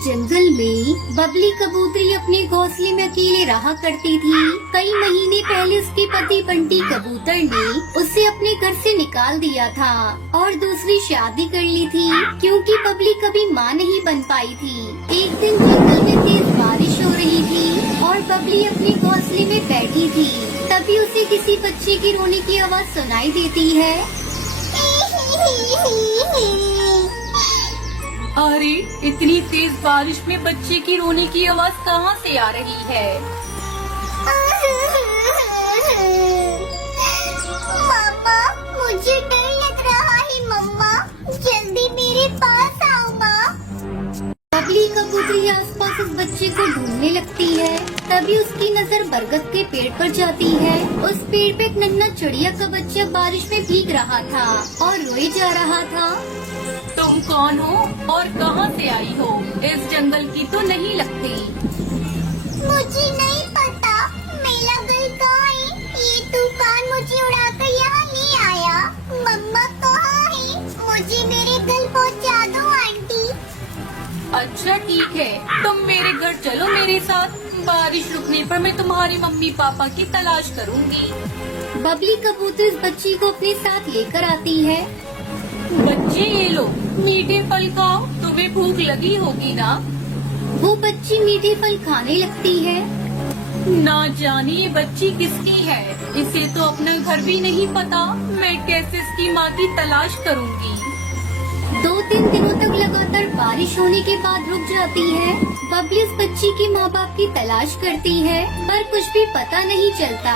जंगल में बबली कबूतरी अपने घोंसले में अकेले रहा करती थी। कई महीने पहले उसके पति बंटी कबूतर ने उसे अपने घर से निकाल दिया था और दूसरी शादी कर ली थी, क्योंकि बबली कभी माँ नहीं बन पाई थी। एक दिन जंगल में तेज बारिश हो रही थी और बबली अपने घोंसले में बैठी थी। तभी उसे किसी बच्चे की रोने की आवाज़ सुनाई देती है। अरे, इतनी तेज बारिश में बच्चे की रोने की आवाज कहाँ से आ रही है? पापा, मुझे डर लग रहा है। मम्मा, जल्दी मेरे पास आओ। माँ। बबली कबूतरी आसपास उस बच्चे को ढूंढने लगती है। तभी उसकी नजर बरगद के पेड़ पर जाती है। उस पेड़ पे एक नन्हा चिड़िया का बच्चा बारिश में भीग रहा था और रोए जा रहा था। तुम कौन हो और कहाँ से आई हो? इस जंगल की तो नहीं लगती। मुझे नहीं पता, मेरा घर कहाँ है? ये तूफान मुझे उड़ाकर यहाँ ले आया। मम्मा कहाँ है? मुझे मेरे घर पहुँचा दो आंटी। अच्छा ठीक है, तुम मेरे घर चलो मेरे साथ। बारिश रुकने पर मैं तुम्हारे मम्मी पापा की तलाश करूंगी। बबली कबूतर इस बच्ची को अपने साथ लेकर आती है। बच्चे ये लो, मीठे फल खाओ, तुम्हें भूख लगी होगी ना? वो बच्ची मीठे फल खाने लगती है। ना जाने ये बच्ची किसकी है, इसे तो अपना घर भी नहीं पता। मैं कैसे इसकी माँ की तलाश करूँगी? 2-3 दिनों तक लगातार बारिश होने के बाद रुक जाती है। बबली उस बच्ची के माँ बाप की तलाश करती है, पर कुछ भी पता नहीं चलता।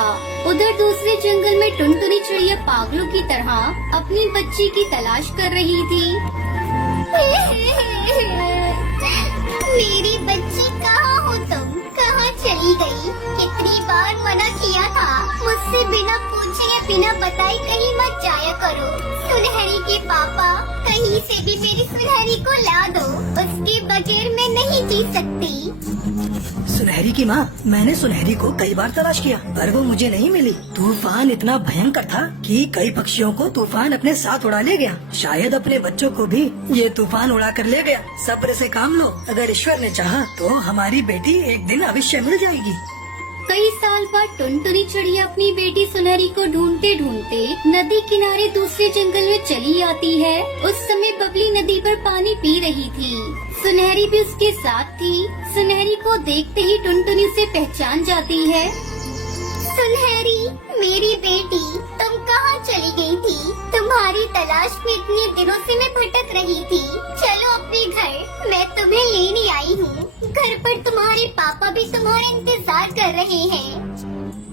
उधर दूसरे जंगल में टुनटुनी चिड़िया पागलों की तरह अपनी बच्ची की तलाश कर रही थी। मेरी बच्ची कहाँ हो तुम? कहाँ चली गई? कितनी बार मना किया था, मुझसे बिना पूछे या बिना बताए कहीं मत जाया करो। सुनहरी के पापा, कहीं से भी मेरी सुनहरी को ला दो, उसके बगैर मैं नहीं जी सकती। सुनहरी की माँ, मैंने सुनहरी को कई बार तलाश किया पर वो मुझे नहीं मिली। तूफान इतना भयंकर था कि कई पक्षियों को तूफान अपने साथ उड़ा ले गया। शायद अपने बच्चों को भी ये तूफान उड़ा कर ले गया। सब्र से काम लो, अगर ईश्वर ने चाहा तो हमारी बेटी एक दिन अवश्य मिल जाएगी। कई साल बाद टुनटुनी चिड़िया अपनी बेटी सुनहरी को ढूंढते ढूंढते नदी किनारे दूसरे जंगल में चली आती है। उस समय बबली नदी पर पानी पी रही थी। सुनहरी भी उसके साथ थी। सुनहरी को देखते ही टुनटुनी उसे पहचान जाती है। सुनहरी, मेरी बेटी, तुम कहाँ चली गई थी? तुम्हारी तलाश में इतने दिनों से मैं भटक रही थी। चलो अपने घर, मैं तुम्हें लेने आई हूँ। घर पर तुम्हारे पापा भी तुम्हारा इंतजार कर रहे हैं।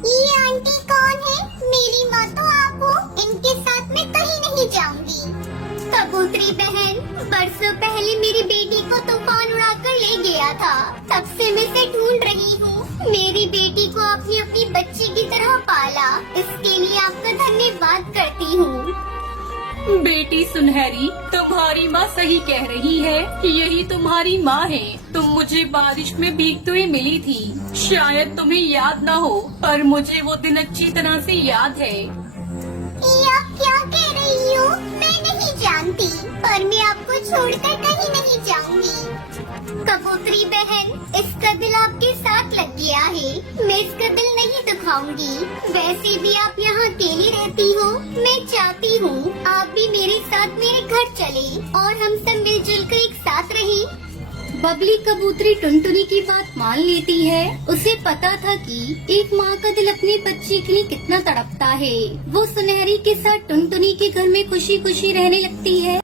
ये आंटी कौन है? मेरी माँ तो आप हो। इनके साथ मैं कहीं नहीं जाऊंगी। कबूतरी बहन, बरसों पहले मेरी बेटी को तूफान उड़ाकर ले गया था। तब से मैं इसे ढूंढ रही हूँ। मेरी बेटी को आपने अपनी बच्ची की तरह पाला, इसके लिए आपका धन्यवाद करती हूँ। बेटी सुनहरी, तुम्हारी माँ सही कह रही है, यही तुम्हारी माँ है। तुम मुझे बारिश में भीगते हुए मिली थी। शायद तुम्हें याद न हो, पर मुझे वो दिन अच्छी तरह से याद है। ये आप क्या कह रही हो? मैं नहीं जानती, पर मैं आपको छोड़कर कहीं नहीं जाऊंगी। कबूतरी बहन, इसका दिल आपके साथ लग गया है। मैं इसका दिल नहीं दुखाऊंगी। वैसे भी आप यहाँ अकेली रहती हो। मैं चाहती हूँ आप भी मेरे साथ मेरे घर चले और हम सब मिलजुल कर एक साथ रहें। बबली कबूतरी टुनटुनी की बात मान लेती है। उसे पता था कि एक माँ का दिल अपने बच्चे के लिए कितना तड़पता है। वो सुनहरी के साथ टुनटुनी के घर में खुशी खुशी रहने लगती है।